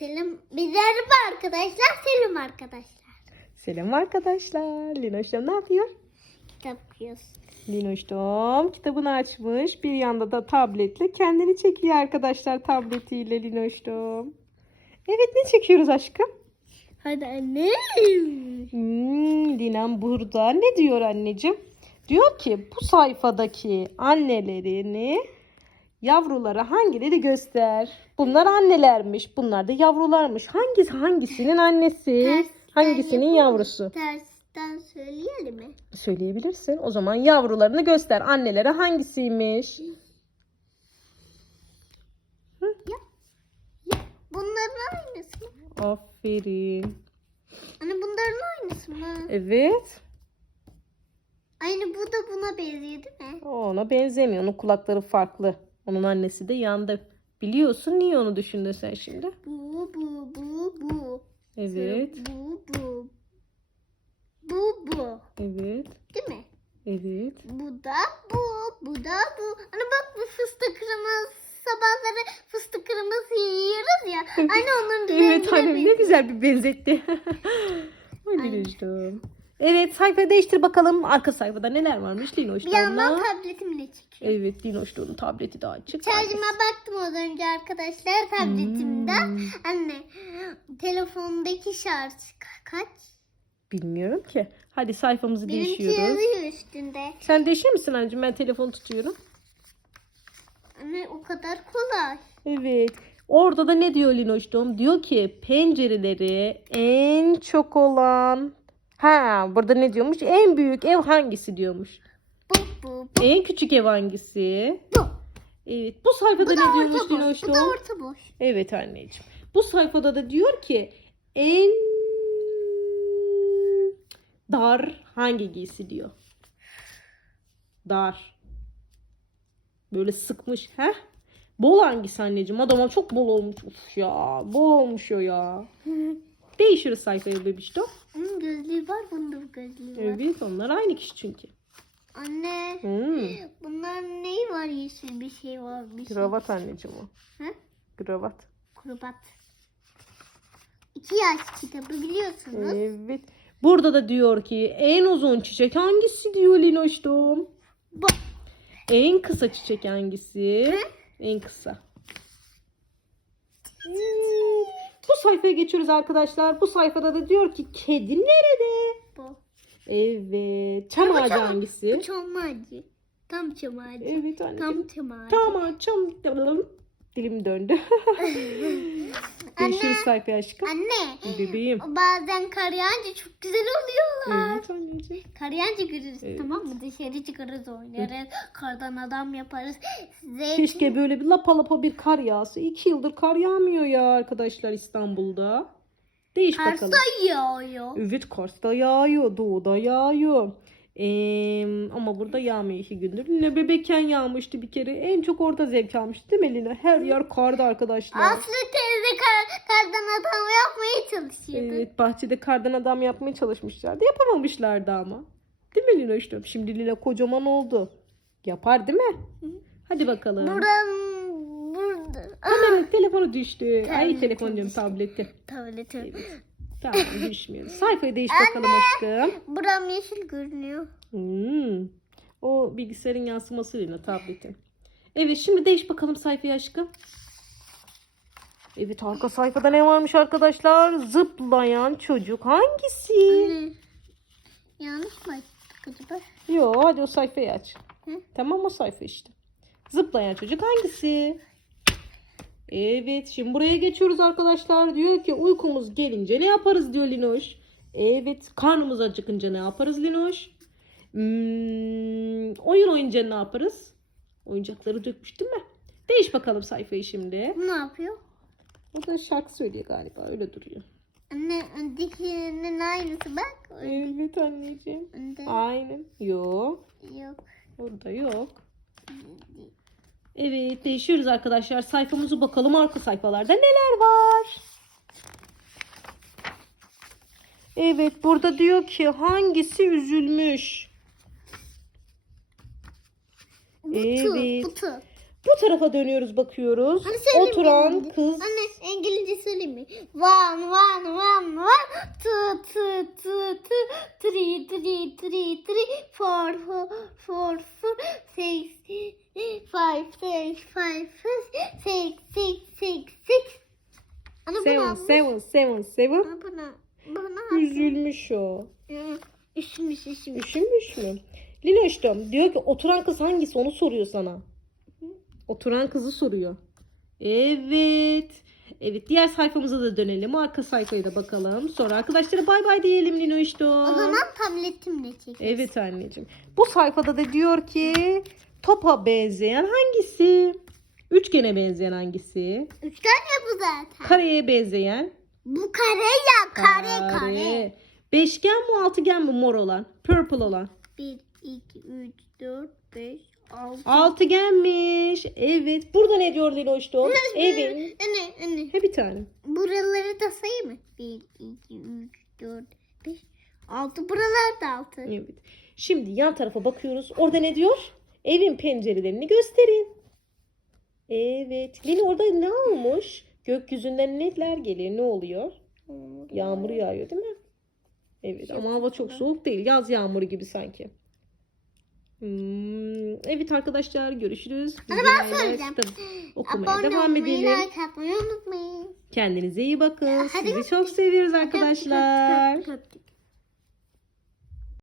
Selim. Merhaba arkadaşlar. Selim arkadaşlar. Selam arkadaşlar. Linoş'cum ne yapıyor? Kitap okuyoruz. Linoş'cum kitabını açmış. Bir yanda da tabletle kendini çekiyor arkadaşlar tabletiyle Linoş'cum. Evet ne çekiyoruz aşkım? Hadi anne. Hmm, Linem burada. Ne diyor anneciğim? Diyor ki bu sayfadaki annelerini yavrulara hangileri göster. Bunlar annelermiş. Bunlar da yavrularmış. Hangisi hangisinin annesi? Hangisinin yavrusu? Tersten söyleyelim mi? Söyleyebilirsin. O zaman yavrularını göster. Annelere hangisiymiş? Bunların aynısı mı? Aferin. Anne bunların aynısı mı? Evet. Aynı bu da buna benziyor değil mi? Ona benzemiyor. Onun kulakları farklı. Onun annesi de yandı. Biliyorsun niye onu düşündün sen şimdi? Bu bu bu bu. Evet. Bu bu. Bu bu. Evet. Değil mi? Evet. Bu da bu. Bu da bu. Hani bak bu fıstık kırmızı. Sabahları fıstık kırmızı yiyoruz ya. Aynı onun Evet rengine annem ne benziyor. güzel bir benzetti. Öyle Aynen. işte. Evet sayfayı değiştir bakalım. Arka sayfada neler varmış Bir yandan tabletimle çekiyor. Evet onun tableti de açık. Şarjıma baktım az önce arkadaşlar tabletimden. Hmm, Anne telefondaki şarj ka- kaç? bilmiyorum ki. Hadi sayfamızı Benimki değişiyoruz. yazıyor üstünde. Sen değişir misin anneciğim? Ben telefonu tutuyorum. Anne o kadar kolay. Evet. Orada da ne diyor Linoş'tum? Diyor ki pencereleri en çok olan Ha burada ne diyormuş? En büyük ev hangisi diyormuş. Bu bu bu. En küçük ev hangisi? bu. Evet. Bu sayfada Bu ne diyormuş boş. Bu da orta boş. Evet anneciğim. Bu sayfada da diyor ki en dar hangi giysi diyor. Dar. Böyle sıkmış. He? Bol hangisi anneciğim? Adama çok bol olmuş. Uf ya. Bol olmuş o ya. Değişir sayfayı bebişto. Bunun gözlüğü var, bunda bu gözlüğü var. Evet onlar aynı kişi çünkü. Anne, Hmm. bunların neyi var yeşil bir şey var bir şey. Kravat anneciğim o. Hı? Kravat. Kurbat. İki yaş kitabı biliyorsunuz. Evet. Burada da diyor ki en uzun çiçek hangisi diyor Linoş'tum. Bu. En kısa çiçek hangisi? En kısa. Hmm. Bu sayfaya geçiyoruz arkadaşlar. Bu sayfada da diyor ki kedi nerede? Bu. Evet. Çam ağacı çam- hangisi? Bu çam ağacı. Tam çam ağacı. Evet anneciğim. Tam çam ağacı. Tamam çam. Dilim döndü. Değişiriz sayfaya aşkım. Anne, Bebeğim. bazen kar yağınca çok güzel oluyorlar. Evet anneciğim. Kar yağınca görürüz Evet. tamam mı? Dışarı çıkarız oynarız. Kardan adam yaparız. Zeytin. Keşke böyle bir lapa lapa bir kar yağsa. İki yıldır kar yağmıyor ya arkadaşlar İstanbul'da. Değiş bakalım. Kars'ta yağıyor. Evet Kars'ta yağıyor. Doğuda yağıyor. Ee, ama burada yağmıyor iki gündür. Lina bebekken yağmıştı bir kere. En çok orada zevk almıştı değil mi Lina? Her yer kardı arkadaşlar. Aslı teyze kar, kardan adam yapmaya çalışıyordu. Evet bahçede kardan adam yapmaya çalışmışlardı. Yapamamışlardı ama. Değil mi Lina işte? Şimdi Lina kocaman oldu. Yapar değil mi? Hadi bakalım. Buram burada. Hemen telefonu düştü. Ay Tableti telefon diyorum tableti. Tableti. Tamam düşmüyor. Sayfayı değiş bakalım aşkım. Buram yeşil görünüyor. Hmm. O bilgisayarın yansımasıyla tabletin. Evet şimdi değiş bakalım sayfayı aşkım. Evet arka sayfada ne varmış arkadaşlar? Zıplayan çocuk hangisi? Anne. Yanlış mı açtık acaba? Yo hadi o sayfayı aç. Hı? Tamam o sayfa işte. Zıplayan çocuk hangisi? Evet şimdi buraya geçiyoruz arkadaşlar. Diyor ki uykumuz gelince ne yaparız diyor Linoş. Evet karnımız acıkınca ne yaparız Linoş? Hmm, oyun oyunca ne yaparız? Oyuncakları dökmüş değil mi? Değiş bakalım sayfayı şimdi. Bu ne yapıyor? O da şarkı söylüyor galiba öyle duruyor. Anne öndekinin aynısı bak. Evet anneciğim. Önde Aynen. Yok. yok. Orada yok. Evet değişiyoruz arkadaşlar. Sayfamızı bakalım arka sayfalarda neler var. Evet burada diyor ki hangisi üzülmüş? Butu, Evet. butu. Bu tarafa dönüyoruz bakıyoruz. Mi Oturan İngilizce? kız. Anne İngilizce söyleyeyim mi? One, one, one, one, two, two, two, two, three, three, three, three, four, four, four, four, six, five, six, five, six, six, six, six. Seven, seven, seven, seven. Bu ne yapmış? Üzülmüş o. Hı, Üşümüş, üşümüş. Üşümüş mü? Linoş'tum diyor ki oturan kız hangisi onu soruyor sana. Oturan kızı soruyor. Evet. Evet diğer sayfamıza da dönelim. Arka sayfaya da bakalım. Sonra arkadaşlara bay bay diyelim Linoş'tum. O zaman tabletimle çekeyim. Evet anneciğim. Bu sayfada da diyor ki topa benzeyen hangisi? Üçgene benzeyen hangisi? Üçgen ya bu zaten. Kareye benzeyen? Bu kare ya kare kare. Beşgen mi altıgen mi mor olan? Purple olan. 1, 2, 3, 4, 5, 6. Altıgenmiş. Evet. Burada ne diyor Linoş'tum? Evin. Anne anne. He bir tane. Buraları da sayayım mı? 1, 2, 3, 4, 5, 6. Buralar da 6. Evet. Şimdi yan tarafa bakıyoruz. Orada ne diyor? Evin pencerelerini gösterin. Evet. Lina orada ne olmuş? Gökyüzünden netler geliyor. Ne oluyor? Yağmur yağıyor değil mi? Evet ama hava çok soğuk değil. Yaz yağmuru gibi sanki. Hmm, evet arkadaşlar görüşürüz. Ama ben kitap okumaya Abone devam olmayı, edelim. like atmayı unutmayın. Kendinize iyi bakın. Hadi Sizi çok seviyoruz arkadaşlar.